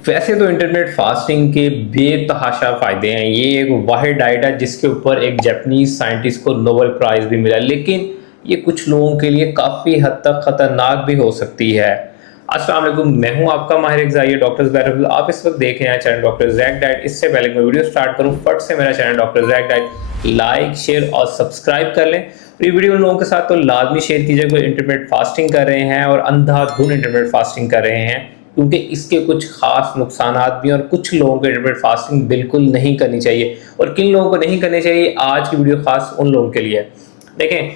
वैसे तो intermittent fasting के बेतहाशा फ़ायदे हैं। ये एक वाहिद डाइट है जिसके ऊपर एक जापानीज़ साइंटिस्ट को नोबेल प्राइज़ भी मिला, लेकिन ये कुछ लोगों के लिए काफ़ी हद तक ख़तरनाक भी हो सकती है। अस्सलाम वालेकुम, मैं हूँ आपका माहिर ग़िज़ाई डॉक्टर ज़ुबैर। आप इस वक्त देख रहे हैं चैनल डॉक्टर ज़ैक डाइट। इससे पहले मैं वीडियो स्टार्ट करूँ, फट से मेरा channel doctor Zack diet like, share और सब्सक्राइब कर लें। और ये वीडियो उन लोगों के साथ तो लाजमी शेयर कीजिए जो इंटरमिटेंट फास्टिंग कर रहे हैं और अंधाधुन इंटरमिटेंट फास्टिंग कर रहे हैं, क्योंकि इसके कुछ ख़ास नुकसानात भी हैं और कुछ लोगों को इंटरमिटेंट फास्टिंग बिल्कुल नहीं करनी चाहिए। और किन लोगों को नहीं करनी चाहिए, आज की वीडियो ख़ास उन लोगों के लिए है। देखें,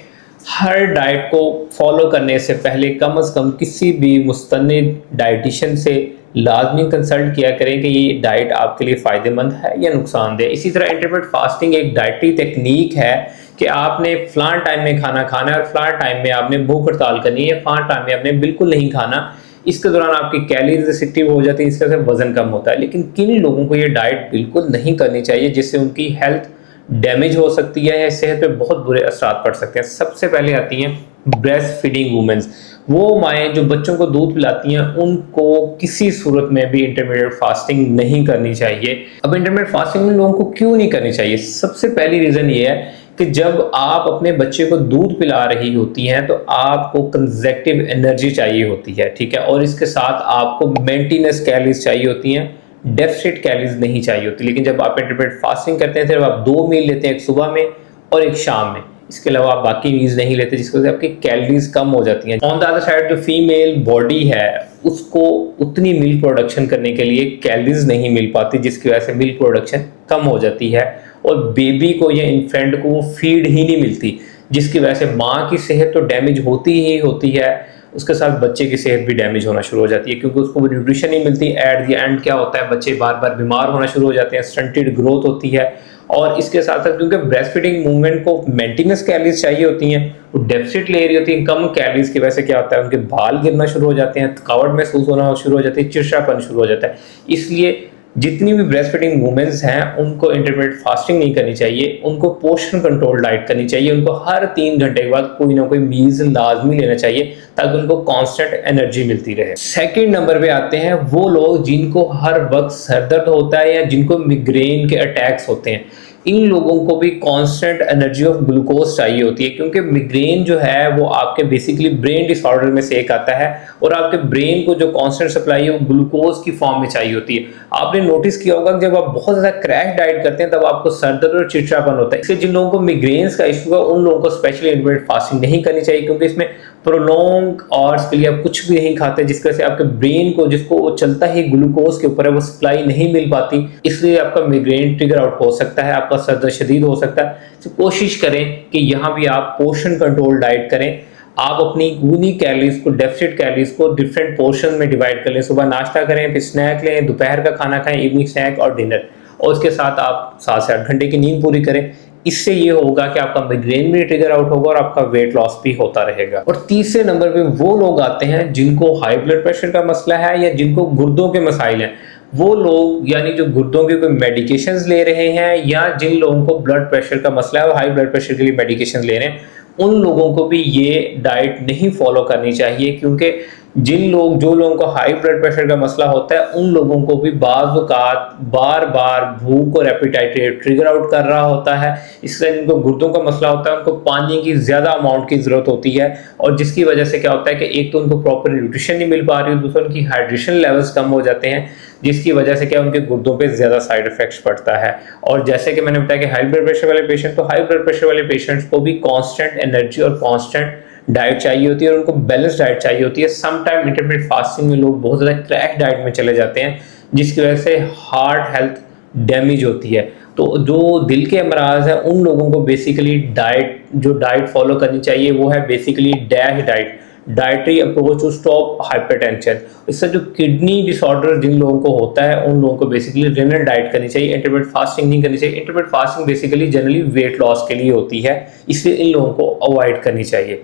हर डाइट को फॉलो करने से पहले कम से कम किसी भी मुस्तनिद डाइटिशियन से लाजमी कंसल्ट किया करें कि ये डाइट आपके लिए फ़ायदेमंद है या नुकसानदेह। इसी तरह इंटरमिटेंट फास्टिंग एक डाइटरी टेक्निक है कि आपने फ़लाँ टाइम में खाना खाना है और फ़लाँ टाइम में आपने भूख हड़ताल करनी है, फ़लाँ टाइम में आपने बिल्कुल नहीं खाना। इसके दौरान आपकी कैलोरीज रिस्ट्रिक्टिव हो जाती है, इसके से वज़न कम होता है। लेकिन किन लोगों को ये डाइट बिल्कुल नहीं करनी चाहिए, जिससे उनकी हेल्थ डैमेज हो सकती है या सेहत पे बहुत बुरे असरात पड़ सकते हैं। सबसे पहले आती हैं ब्रेस्ट फीडिंग वूमेंस। वो माएँ जो बच्चों को दूध पिलाती हैं, उनको किसी सूरत में भी इंटरमिटेंट फास्टिंग नहीं करनी चाहिए। अब इंटरमिटेंट फास्टिंग उन लोगों को क्यों नहीं करनी चाहिए? सबसे पहली रीज़न ये है कि जब आप अपने बच्चे को दूध पिला रही होती हैं तो आपको कंजर्वेटिव एनर्जी चाहिए होती है, ठीक है? और इसके साथ आपको मेंटेनेंस कैलोरीज चाहिए होती हैं, डेफिसिट कैलोरीज नहीं चाहिए होती। लेकिन जब आप इंटरमिटेंट फास्टिंग करते हैं, सिर्फ आप 2 मील लेते हैं, एक सुबह में और एक शाम में, इसके अलावा आप बाकी मील्स नहीं लेते, जिसकी वजह से आपकी कैलोरीज कम हो जाती हैं। ऑन द अदर साइड जो फीमेल बॉडी है, उसको उतनी मिल्क प्रोडक्शन करने के लिए कैलोरीज नहीं मिल पाती, जिसकी वजह से मिल्क प्रोडक्शन कम हो जाती है और बेबी को या इन्फेंट को वो फीड ही नहीं मिलती, जिसकी वजह से माँ की सेहत तो डैमेज होती ही होती है, उसके साथ बच्चे की सेहत भी डैमेज होना शुरू हो जाती है, क्योंकि उसको न्यूट्रिशन नहीं मिलती। एट द एंड क्या होता है, बच्चे बार बार बीमार होना शुरू हो जाते हैं, स्टंटेड ग्रोथ होती है। और इसके साथ साथ क्योंकि ब्रेस्ट फीडिंग मूवमेंट को मेंटेनेंस कैलोरीज चाहिए होती हैं, वो डेफिसिट ले रही होती हैं, कम कैलोरीज की वजह से क्या होता है, उनके बाल गिरना शुरू हो जाते हैं, थकावट महसूस होना शुरू हो जाती है, चिड़चिड़ापन शुरू हो जाता है। इसलिए जितनी भी ब्रेस्ट फीडिंग वुमेन्स हैं, उनको इंटरमिटेंट फास्टिंग नहीं करनी चाहिए, उनको पोर्शन कंट्रोल डाइट करनी चाहिए। उनको हर 3 घंटे के बाद कोई ना कोई मील्स लाजमी लेना चाहिए, ताकि उनको कांस्टेंट एनर्जी मिलती रहे। सेकंड नंबर पे आते हैं वो लोग जिनको हर वक्त सरदर्द होता है या जिनको मिग्रेन के अटैक्स होते हैं। इन लोगों को भी कांस्टेंट एनर्जी ऑफ ग्लूकोज चाहिए होती है, क्योंकि मिग्रेन जो है वो आपके बेसिकली ब्रेन डिसऑर्डर में से एक आता है और आपके ब्रेन को जो कांस्टेंट सप्लाई है वो ग्लूकोज की फॉर्म में चाहिए होती है। आपने नोटिस किया होगा कि जब आप बहुत ज़्यादा क्रैश डाइट करते हैं तब आपको सर दर्द और चिड़चिड़ापन होता है। इससे जिन लोगों को मिग्रेन्स का इशू है, उन लोगों को स्पेशली इंटरमिटेंट फास्टिंग नहीं करनी चाहिए, क्योंकि इसमें प्रोलॉन्ग आवर्स के लिए आप कुछ भी नहीं खाते, जिसकी वजह से आपके ब्रेन को, जिसको वो चलता ही ग्लूकोज के ऊपर है, वो सप्लाई नहीं मिल पाती, इसलिए आपका मिग्रेन ट्रिगर आउट हो सकता है, आपका सर दर्द शदीद हो सकता है। तो कोशिश करें कि यहाँ भी आप पोर्शन कंट्रोल डाइट करें। आप अपनी पूरी कैलोरीज को, डेफिसिट कैलोरीज को डिफरेंट पोर्शन में डिवाइड कर लें। सुबह नाश्ता करें, फिर स्नैक लें, दोपहर का खाना खाएं, इवनिंग स्नैक और डिनर, और उसके साथ आप 7 से 8 घंटे की नींद पूरी करें। इससे ये होगा कि आपका माइग्रेन भी ट्रिगर आउट होगा और आपका वेट लॉस भी होता रहेगा। और तीसरे नंबर पे वो लोग आते हैं जिनको हाई ब्लड प्रेशर का मसला है या जिनको गुर्दों के मसाइल हैं। वो लोग यानी जो गुर्दों के कोई मेडिकेशंस ले रहे हैं या जिन लोगों को ब्लड प्रेशर का मसला है और हाई ब्लड प्रेशर के लिए मेडिकेशन ले रहे हैं, उन लोगों को भी ये डाइट नहीं फॉलो करनी चाहिए, क्योंकि जो लोगों को हाई ब्लड प्रेशर का मसला होता है, उन लोगों को भी बाज़ औक़ात बार बार भूख और एपिटाइट ट्रिगर आउट कर रहा होता है। इसलिए जिनको गुर्दों का मसला होता है, उनको पानी की ज़्यादा अमाउंट की ज़रूरत होती है, और जिसकी वजह से क्या होता है कि एक तो उनको प्रॉपर न्यूट्रिशन नहीं मिल पा रही, दूसरा उनकी हाइड्रेशन लेवल्स कम हो जाते हैं, जिसकी वजह से क्या उनके गुर्दों पे ज़्यादा साइड इफेक्ट्स पड़ता है। और जैसे कि मैंने बताया कि हाई ब्लड प्रेशर वाले पेशेंट, तो हाई ब्लड प्रेशर वाले पेशेंट्स को भी कांस्टेंट एनर्जी और कांस्टेंट डाइट चाहिए होती है और उनको बैलेंस डाइट चाहिए होती है। सम टाइम इंटरमिटेंट फास्टिंग में लोग बहुत ज़्यादा क्रैश डाइट में चले जाते हैं, जिसकी वजह से हार्ट हेल्थ डैमेज होती है। तो जो दिल के अमराज हैं, उन लोगों को बेसिकली डाइट फॉलो करनी चाहिए वो है basically DASH diet, dietary approach to stop hypertension. इससे जो किडनी डिसऑर्डर जिन लोगों को होता है, उन लोगों को बेसिकली रेनल डाइट करनी चाहिए, इंटरमिटेंट फास्टिंग नहीं करनी चाहिए। Intermittent fasting basically generally weight loss के लिए होती है, इसलिए इन लोगों को अवॉइड करनी चाहिए।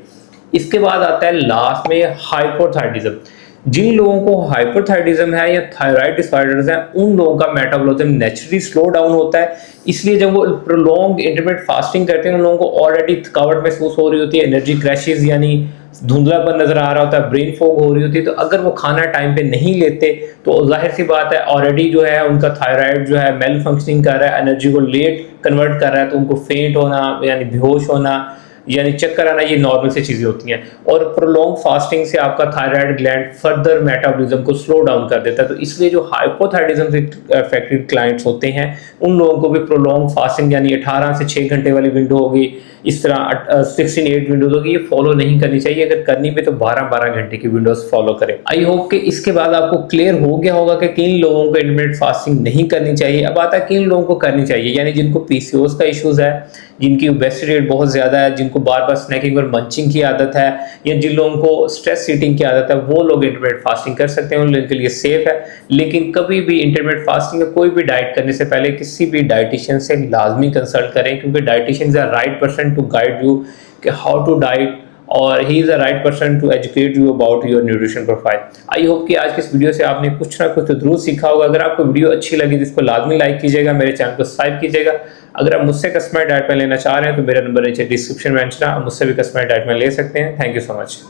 इसके बाद आता है लास्ट में हाइपोथायराइडिज्म। जिन लोगों को हाइपोथायराइडिज्म है या थायराइड डिसऑर्डर्स हैं, उन लोगों का मेटाबॉलिज्म नेचुरली स्लो डाउन होता है। इसलिए जब वो प्रोलॉन्ग इंटरमिटेंट फास्टिंग करते हैं, उन लोगों को ऑलरेडी थकावट महसूस हो रही होती है, एनर्जी क्रैशेस यानी धुंधलापन नजर आ रहा होता है, ब्रेन फॉग हो रही होती है। तो अगर वो खाना टाइम पे नहीं लेते तो जाहिर सी बात है ऑलरेडी जो है उनका थायराइड जो है मेल फंक्शनिंग कर रहा है, एनर्जी को लेट कन्वर्ट कर रहा है, तो उनको फेंट होना यानी बेहोश होना यानी चक्कर आना, ये नॉर्मल सी चीज़ें होती हैं। और प्रोलॉन्ग फास्टिंग से आपका थायराइड ग्लैंड फर्दर मेटाबॉलिज्म को स्लो डाउन कर देता है। तो इसलिए जो हाइपोथायराइडिज्म से अफेक्टेड क्लाइंट्स होते हैं, उन लोगों को भी प्रोलॉन्ग फास्टिंग यानी 18 से 6 घंटे वाली विंडो होगी, इस तरह 16-8 विंडोज होगी, ये फॉलो नहीं करनी चाहिए। अगर करनी भी तो 12-12 घंटे की विंडोज फॉलो करें। आई होप कि इसके बाद आपको क्लियर हो गया होगा कि किन लोगों को इंटरमिटेंट फास्टिंग नहीं करनी चाहिए। अब आता है किन लोगों को करनी चाहिए, यानी जिनको पीसीओएस का इश्यूज है, जिनकी ओबेसिटी रेट बहुत ज़्यादा है, जिनको बार बार स्नैकिंग और मंचिंग की आदत है, या जिन लोगों को स्ट्रेस ईटिंग की आदत है, वो लोग इंटरमिटेंट फास्टिंग कर सकते हैं, उन लोगों के लिए सेफ है। लेकिन कभी भी इंटरमिटेंट फास्टिंग या कोई भी डाइट करने से पहले किसी भी डाइटिशियन से लाजमी कंसल्ट करें, क्योंकि dietitian is the right person to guide you कि हाउ टू डाइट, और he is the right person to educate you about your nutrition profile. I hope कि आज की इस वीडियो से आपने कुछ ना कुछ तो जरूर सीखा होगा। अगर आपको वीडियो अच्छी लगी तो इसको लाजमी लाइक कीजिएगा, मेरे चैनल को सब्सक्राइब कीजिएगा। अगर आप मुझसे कस्टमर डाइट प्लान लेना चाह रहे हैं तो मेरा नंबर नीचे डिस्क्रिप्शन में मेंशन है, आप मुझसे भी कस्टमर डाइट प्लान ले सकते हैं। Thank you so much.